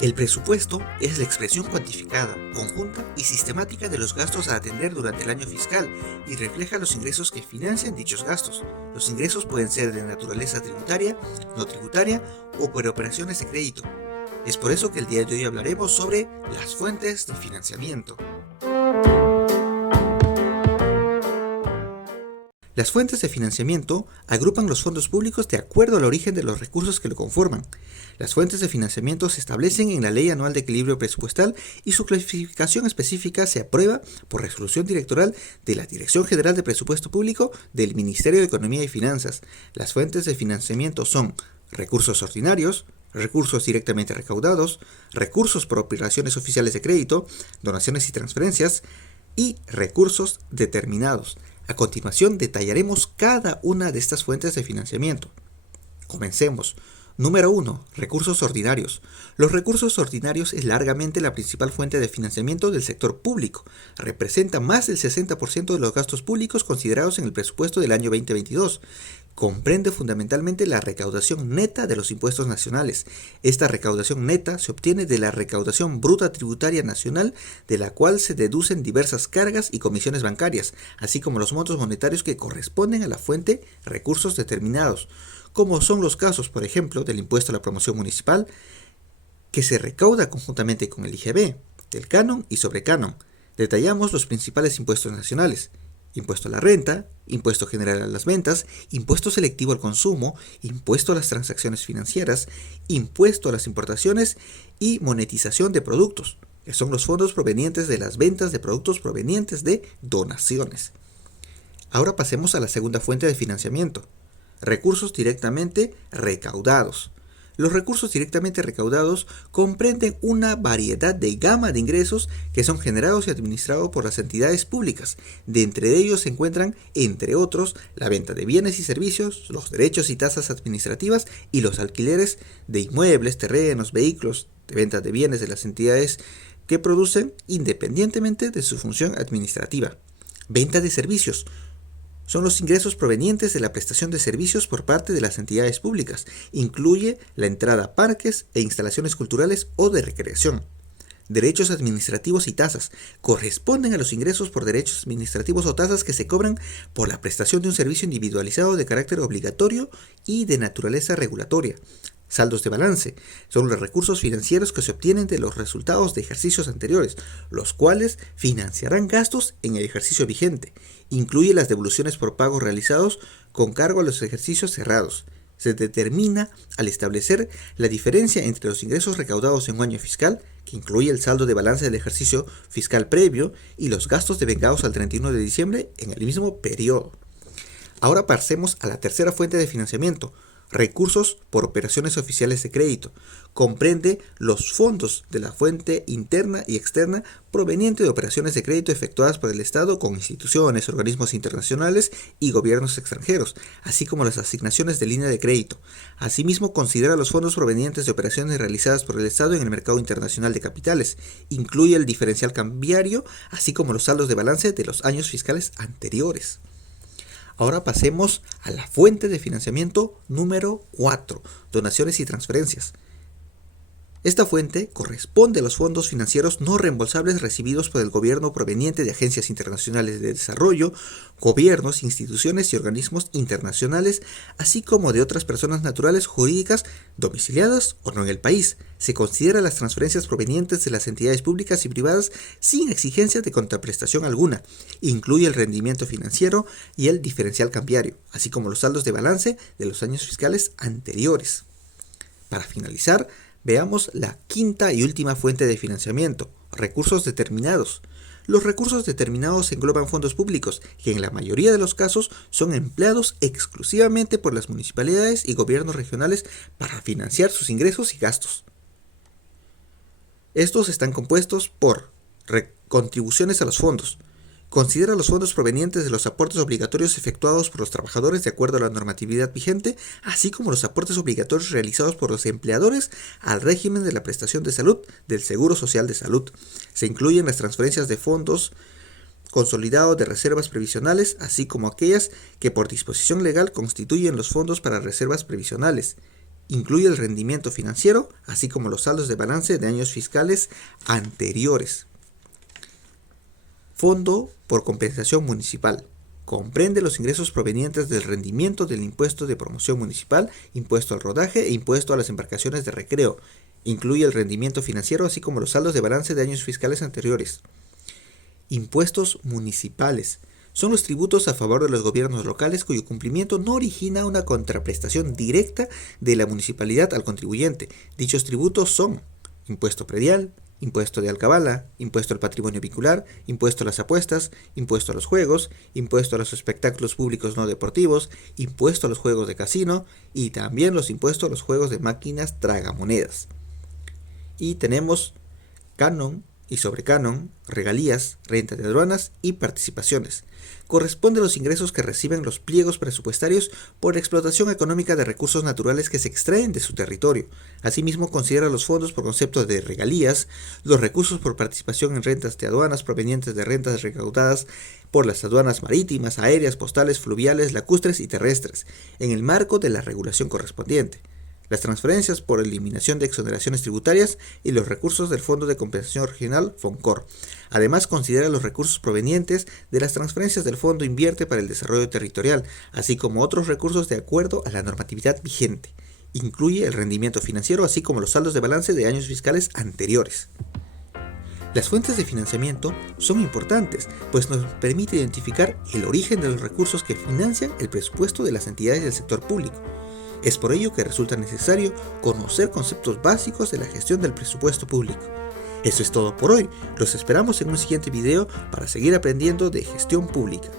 El presupuesto es la expresión cuantificada, conjunta y sistemática de los gastos a atender durante el año fiscal y refleja los ingresos que financian dichos gastos. Los ingresos pueden ser de naturaleza tributaria, no tributaria o por operaciones de crédito. Es por eso que el día de hoy hablaremos sobre las fuentes de financiamiento. Las fuentes de financiamiento agrupan los fondos públicos de acuerdo al origen de los recursos que lo conforman. Las fuentes de financiamiento se establecen en la Ley Anual de Equilibrio Presupuestal y su clasificación específica se aprueba por resolución directoral de la Dirección General de Presupuesto Público del Ministerio de Economía y Finanzas. Las fuentes de financiamiento son recursos ordinarios, recursos directamente recaudados, recursos por operaciones oficiales de crédito, donaciones y transferencias y recursos determinados. A continuación detallaremos cada una de estas fuentes de financiamiento. Comencemos. Número 1. Recursos ordinarios. Los recursos ordinarios es largamente la principal fuente de financiamiento del sector público. Representa más del 60% de los gastos públicos considerados en el presupuesto del año 2022. Comprende fundamentalmente la recaudación neta de los impuestos nacionales. Esta recaudación neta se obtiene de la recaudación bruta tributaria nacional, de la cual se deducen diversas cargas y comisiones bancarias, así como los montos monetarios que corresponden a la fuente recursos determinados, como son los casos, por ejemplo, del impuesto a la promoción municipal, que se recauda conjuntamente con el IGB, del canon y sobrecanon. Detallamos los principales impuestos nacionales: impuesto a la renta, impuesto general a las ventas, impuesto selectivo al consumo, impuesto a las transacciones financieras, impuesto a las importaciones y monetización de productos, que son los fondos provenientes de las ventas de productos provenientes de donaciones. Ahora pasemos a la segunda fuente de financiamiento: recursos directamente recaudados. Los recursos directamente recaudados comprenden una variedad de gama de ingresos que son generados y administrados por las entidades públicas. De entre ellos se encuentran, entre otros, la venta de bienes y servicios, los derechos y tasas administrativas y los alquileres de inmuebles, terrenos, vehículos, de venta de bienes de las entidades que producen independientemente de su función administrativa. Venta de servicios. Son los ingresos provenientes de la prestación de servicios por parte de las entidades públicas. Incluye la entrada a parques e instalaciones culturales o de recreación. Derechos administrativos y tasas. Corresponden a los ingresos por derechos administrativos o tasas que se cobran por la prestación de un servicio individualizado de carácter obligatorio y de naturaleza regulatoria. Saldos de balance. Son los recursos financieros que se obtienen de los resultados de ejercicios anteriores, los cuales financiarán gastos en el ejercicio vigente. Incluye las devoluciones por pagos realizados con cargo a los ejercicios cerrados. Se determina al establecer la diferencia entre los ingresos recaudados en un año fiscal, que incluye el saldo de balance del ejercicio fiscal previo, y los gastos devengados al 31 de diciembre en el mismo periodo. Ahora pasemos a la tercera fuente de financiamiento: recursos por operaciones oficiales de crédito. Comprende los fondos de la fuente interna y externa proveniente de operaciones de crédito efectuadas por el Estado con instituciones, organismos internacionales y gobiernos extranjeros, así como las asignaciones de línea de crédito. Asimismo, considera los fondos provenientes de operaciones realizadas por el Estado en el mercado internacional de capitales. Incluye el diferencial cambiario, así como los saldos de balance de los años fiscales anteriores. Ahora pasemos a la fuente de financiamiento número 4, donaciones y transferencias. Esta fuente corresponde a los fondos financieros no reembolsables recibidos por el gobierno proveniente de agencias internacionales de desarrollo, gobiernos, instituciones y organismos internacionales, así como de otras personas naturales jurídicas domiciliadas o no en el país. Se considera las transferencias provenientes de las entidades públicas y privadas sin exigencia de contraprestación alguna. Incluye el rendimiento financiero y el diferencial cambiario, así como los saldos de balance de los años fiscales anteriores. Para finalizar, veamos la quinta y última fuente de financiamiento: recursos determinados. Los recursos determinados engloban fondos públicos que en la mayoría de los casos son empleados exclusivamente por las municipalidades y gobiernos regionales para financiar sus ingresos y gastos. Estos están compuestos por contribuciones a los fondos. Considera los fondos provenientes de los aportes obligatorios efectuados por los trabajadores de acuerdo a la normatividad vigente, así como los aportes obligatorios realizados por los empleadores al régimen de la prestación de salud del Seguro Social de Salud. Se incluyen las transferencias de fondos consolidados de reservas previsionales, así como aquellas que por disposición legal constituyen los fondos para reservas previsionales. Incluye el rendimiento financiero, así como los saldos de balance de años fiscales anteriores. Fondo por compensación municipal. Comprende los ingresos provenientes del rendimiento del impuesto de promoción municipal, impuesto al rodaje e impuesto a las embarcaciones de recreo. Incluye el rendimiento financiero, así como los saldos de balance de años fiscales anteriores. Impuestos municipales. Son los tributos a favor de los gobiernos locales cuyo cumplimiento no origina una contraprestación directa de la municipalidad al contribuyente. Dichos tributos son impuesto predial, impuesto de alcabala, impuesto al patrimonio vehicular, impuesto a las apuestas, impuesto a los juegos, impuesto a los espectáculos públicos no deportivos, impuesto a los juegos de casino y también los impuestos a los juegos de máquinas tragamonedas. Y tenemos canon y sobrecanon, regalías, renta de aduanas y participaciones. Corresponde a los ingresos que reciben los pliegos presupuestarios por la explotación económica de recursos naturales que se extraen de su territorio. Asimismo, considera los fondos por concepto de regalías, los recursos por participación en rentas de aduanas provenientes de rentas recaudadas por las aduanas marítimas, aéreas, postales, fluviales, lacustres y terrestres, en el marco de la regulación correspondiente. Las transferencias por eliminación de exoneraciones tributarias y los recursos del Fondo de Compensación Regional, FONCOR. Además, considera los recursos provenientes de las transferencias del Fondo Invierte para el Desarrollo Territorial, así como otros recursos de acuerdo a la normatividad vigente. Incluye el rendimiento financiero, así como los saldos de balance de años fiscales anteriores. Las fuentes de financiamiento son importantes, pues nos permite identificar el origen de los recursos que financian el presupuesto de las entidades del sector público. Es por ello que resulta necesario conocer conceptos básicos de la gestión del presupuesto público. Eso es todo por hoy. Los esperamos en un siguiente video para seguir aprendiendo de gestión pública.